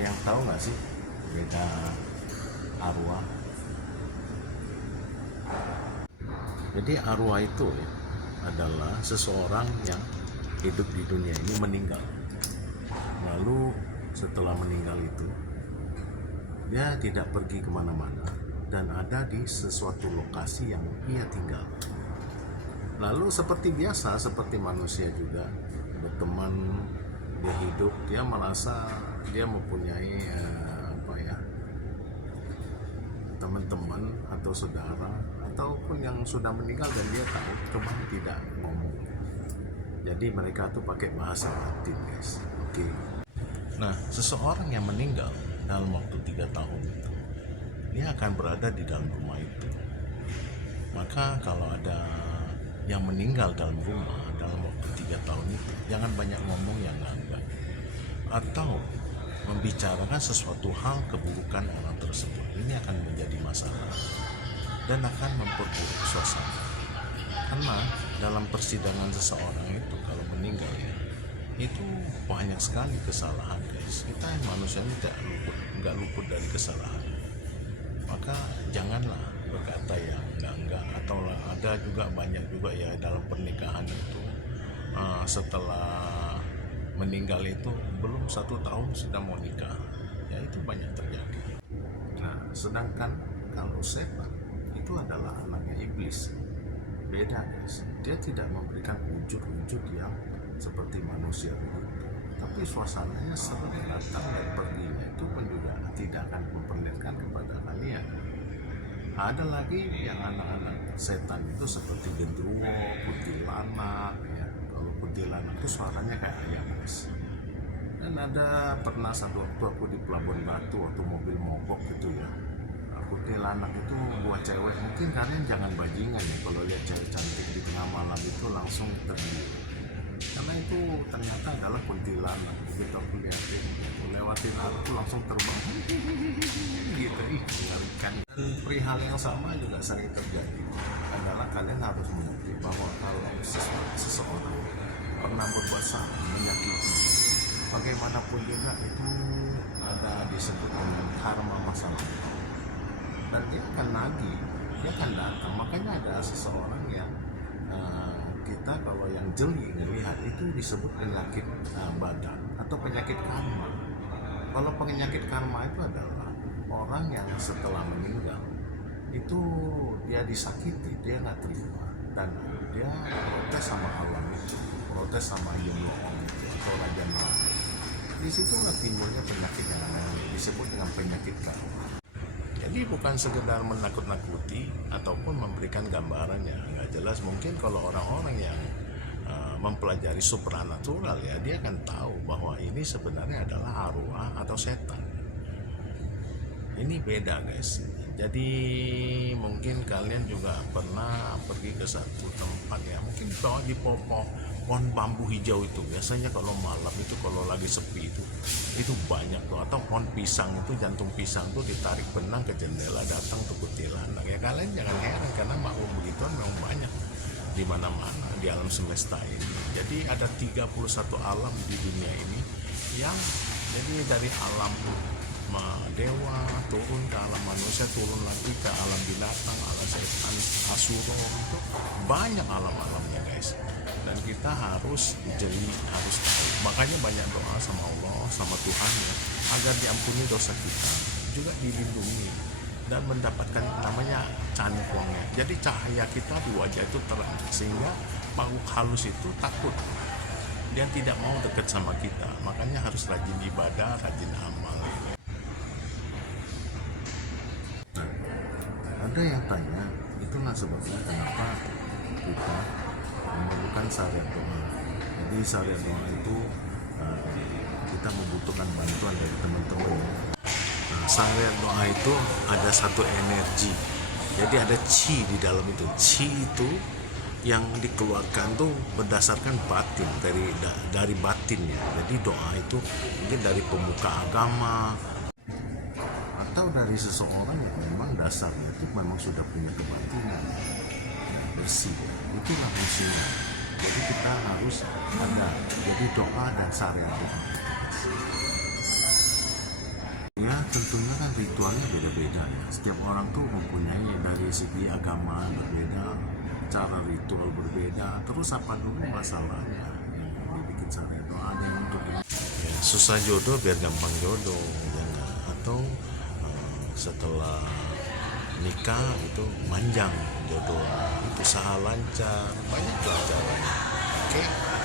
yang tahu nggak sih beda arwah? Jadi arwah itu ya, adalah seseorang yang hidup di dunia ini meninggal. Lalu setelah meninggal itu dia tidak pergi kemana-mana dan ada di sesuatu lokasi yang ia tinggal. Lalu seperti biasa, seperti manusia juga berteman, dia hidup, dia merasa dia mempunyai teman-teman atau saudara ataupun yang sudah meninggal dan dia tahu, cuma tidak ngomong. Jadi mereka tuh pakai bahasa batin, guys. Oke. Nah, seseorang yang meninggal dalam waktu 3 tahun itu, dia akan berada di dalam rumah itu. Maka kalau ada yang meninggal dalam rumah dalam waktu 3 tahun itu, jangan banyak ngomong yang enggak, atau membicarakan sesuatu hal keburukan orang tersebut. Ini akan menjadi masalah dan akan memperburuk suasana. Karena dalam persidangan seseorang itu kalau meninggal ya, itu banyak sekali kesalahan, guys. Kita yang manusia ini nggak luput dari kesalahan. Maka janganlah berkata yang enggak, atau ada juga banyak juga ya dalam pernikahan itu setelah meninggal itu belum 1 tahun sudah mau nikah, ya itu banyak terjadi. Nah, sedangkan kalau setan itu adalah anaknya iblis, beda, guys. Dia tidak memberikan wujud-wujud yang seperti manusia begitu, tapi suasananya seru, datang dan perginya itu pun juga tidak akan memperlihatkan kepada kalian. Ada lagi yang anak-anak setan itu seperti gendruwo, kuntilanak ya. Kalau kuntilanak itu suaranya kayak ayam, guys. Dan ada pernah satu waktu aku di Pelabuhan Batu waktu mobil mogok gitu ya, kuntilanak itu buat cewek. Mungkin kalian jangan bajingan ya kalau lihat cewek cantik di tengah malam itu langsung terdiam, karena itu ternyata adalah kuntilanak. Begitu aku liatin, aku lewatin aku langsung terbang gitu, mengerikan. Dan perihal yang sama juga sering terjadi adalah kalian harus mengerti bahwa kalau seseorang pernah berbuat salah, menyakiti, bagaimanapun juga itu ada disebut dengan karma masa lalu, dan dia akan nagih, dia akan datang. Makanya ada seseorang yang kita kalau yang jeli melihat itu disebut penyakit badan atau penyakit karma. Kalau penyakit karma itu adalah orang yang setelah meninggal itu dia disakiti, dia nggak terima dan dia protes sama alam itu, protes sama Yun itu atau Raja Neraka. Di situ timbulnya penyakit yang disebut dengan penyakit karma. Jadi bukan sekedar menakut-nakuti ataupun memberikan gambaran yang nggak jelas. Mungkin kalau orang-orang yang mempelajari supranatural ya, dia akan tahu bahwa ini sebenarnya adalah arwah atau setan. Ini beda, guys. Jadi mungkin kalian juga pernah pergi ke satu tempat ya, mungkin kalau di pohon bambu hijau itu biasanya kalau malam itu kalau lagi sepi itu banyak tuh, atau pohon pisang itu, jantung pisang tuh ditarik benang ke jendela, datang tuh kuntilanak ya. Kalian jangan heran karena makhluk begituan memang banyak di mana-mana di alam semesta ini. Jadi ada 31 alam di dunia ini yang jadi dari alam dewa turun ke alam manusia, turun lagi ke alam binatang, alam setan, asuro, itu banyak alam-alamnya, guys. Dan kita harus jeli, harus tahu. Makanya banyak doa sama Allah, sama Tuhan ya, agar diampuni dosa kita, juga dilindungi dan mendapatkan namanya canikuangnya. Jadi cahaya kita di wajah itu terang, sehingga makhluk halus itu takut, dia tidak mau dekat sama kita. Makanya harus rajin ibadah, rajin amal. Ada yang tanya, itulah sebabnya kenapa kita memerlukan syariat doa. Jadi syariat doa itu kita membutuhkan bantuan dari teman-teman. Syariat doa itu ada satu energi, jadi ada chi di dalam itu. Chi itu yang dikeluarkan tuh berdasarkan batin, dari batinnya. Jadi doa itu mungkin dari pemuka agama atau dari seseorang yang memang dasarnya itu memang sudah punya kebatinan bersih. Itulah fungsinya. Jadi kita harus ada jadi doa dan syariat doa. Ya tentunya kan ritualnya beda-beda ya. Setiap orang tuh mempunyai dari segi agama berbeda, cara ritual berbeda. Terus apa dulu masalahnya yang dibikin sehari itu ada yang untuk ya, susah jodoh biar gampang jodoh ya nggak? Atau setelah nikah itu manjang jodoh, usaha lancar, banyak pelajaran. Oke.